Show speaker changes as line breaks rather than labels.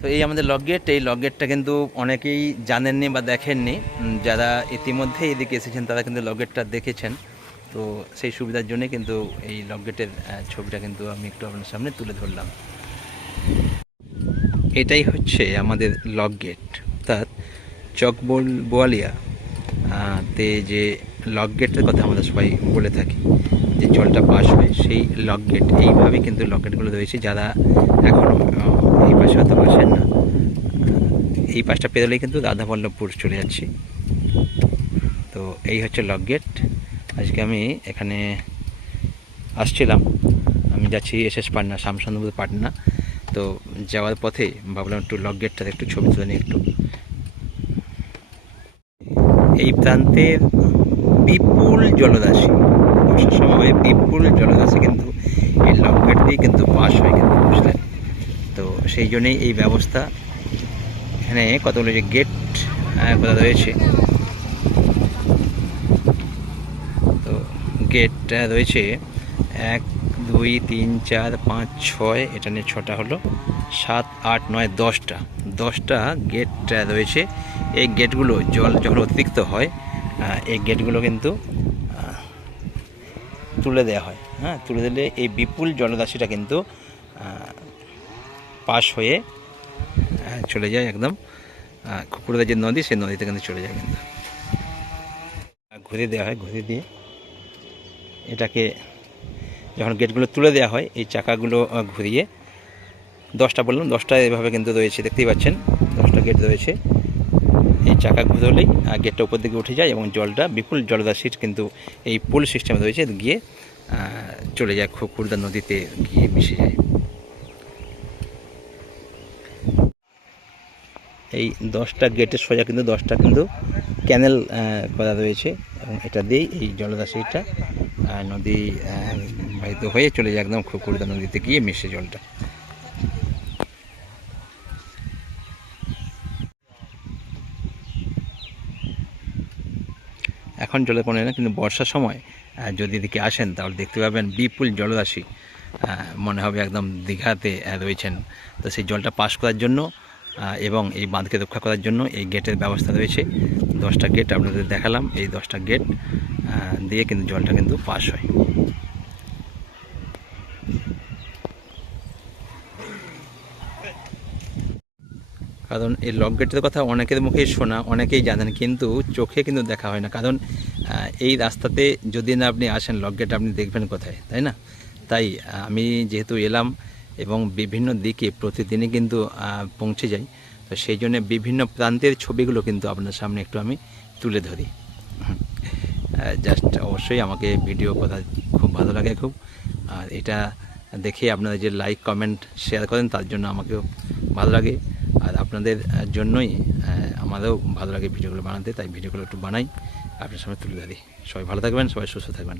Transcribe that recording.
তো এই আমাদের লক গেট এই লক গেটটা কিন্তু অনেকেই জানেননি বা দেখেননি। যারা ইতিমধ্যে এদিকে এসেছেন, তারা কিন্তু লক গেটটা দেখেছেন। তো সেই সুবিধার জন্য কিন্তু এই লক গেটের ছবিটা কিন্তু আমি একটু আপনার সামনে তুলে ধরলাম। এটাই হচ্ছে আমাদের লক গেট অর্থাৎ চকবোল বোয়ালিয়া। তে যে লক গেটের কথা আমরা সবাই বলে থাকি, যে জলটা পাস হয়, সেই লক গেট এইভাবেই কিন্তু লক গেটগুলো রয়েছে। যারা এখনও এই পাশে হয়তো আসেন না এই পাশটা পেরোলেই কিন্তু রাধাবল্লভপুর চলে যাচ্ছি। তো এই হচ্ছে লক গেট আজকে আমি এখানে আসছিলাম। আমি যাচ্ছি এস এস পাটনা শামসান্দপুর পাটনা। তো যাওয়ার পথে ভাবলাম একটু লক গেটটার একটু ছবি তুলে নিই একটু। এই প্রান্তের বিপুল জলরাশি। বর্ষার সময় বিপুল জলরাশি কিন্তু এই গেট দিয়ে কিন্তু পাস হয় কিন্তু বুঝলেন তো সেই জন্যেই এই ব্যবস্থা এখানে কতগুলো যে গেট করা রয়েছে। তো গেট রয়েছে এক, দুই, তিন, চার, পাঁচ, ছয়, এটা নিয়ে ছটা হলো। সাত, আট, নয়, দশটা। দশটা গেট রয়েছে। এই গেটগুলো জল যখন অতিরিক্ত হয় এই গেটগুলো কিন্তু তুলে দেওয়া হয়। হ্যাঁ তুলে দিলে এই বিপুল জলরাশিটা কিন্তু পাশ হয়ে চলে যায় একদম খুকুরদা যে নদী, সেই নদীতে কিন্তু চলে যায় কিন্তু। ঘুরে দেওয়া হয় ঘুরে দিয়ে এটাকে যখন গেটগুলো তুলে দেওয়া হয়, এই চাকাগুলো ঘুরিয়ে দশটা বললাম দশটা এভাবে কিন্তু রয়েছে, দেখতেই পাচ্ছেন, দশটা গেট রয়েছে। এই চাকা ঘুরলেই গেটটা উপর দিকে উঠে যায় এবং জলটা, বিপুল জলরাশির কিন্তু এই পুল সিস্টেম রয়েছে, গিয়ে চলে যায় খুকুরদা নদীতে, গিয়ে মিশে যায়। এই দশটা গেটের সোজা কিন্তু দশটা কিন্তু ক্যানেল করা রয়েছে এবং এটা দিয়েই এই জলরাশিটা নদী বাহিত হয়ে চলে যায় একদম খুকুরদা নদীতে গিয়ে মিশে জলটা। এখন জলে পড়ে না, কিন্তু বর্ষার সময় যদি এদিকে আসেন, তাহলে দেখতে পাবেন বিপুল জলরাশি মনে হবে একদম দীঘাতে রয়েছেন। তো সেই জলটা পাস করার জন্য এবং এই বাঁধকে রক্ষা করার জন্য এই গেটের ব্যবস্থা রয়েছে। দশটা গেট আপনাদের দেখালাম, এই দশটা গেট দিয়ে কিন্তু জলটা কিন্তু পাস হয়। কারণ এই লক গেটের কথা অনেকের মুখেই শোনা, অনেকেই জানেন, কিন্তু চোখে কিন্তু দেখা হয় না। কারণ এই রাস্তাতে যদি না আপনি আসেন লক গেট আপনি দেখবেন কোথায়, তাই না? তাই আমি যেহেতু এলাম এবং বিভিন্ন দিকে প্রতিদিনই কিন্তু পৌঁছে যাই, তো সেই জন্য বিভিন্ন প্রান্তের ছবিগুলো কিন্তু আপনার সামনে একটু আমি তুলে ধরি। জাস্ট অবশ্যই আমাকে ভিডিও কথা খুব ভালো লাগে খুব। আর এটা দেখে আপনারা যে লাইক কমেন্ট শেয়ার করেন, তার জন্য আমাকেও ভালো লাগে। আর আপনাদের জন্যই আমাদেরও ভালো লাগে ভিডিওগুলো বানাতে, তাই ভিডিওগুলো একটু বানাই, আপনার সামনে তুলে ধরি। সবাই ভালো থাকবেন, সবাই সুস্থ থাকবেন।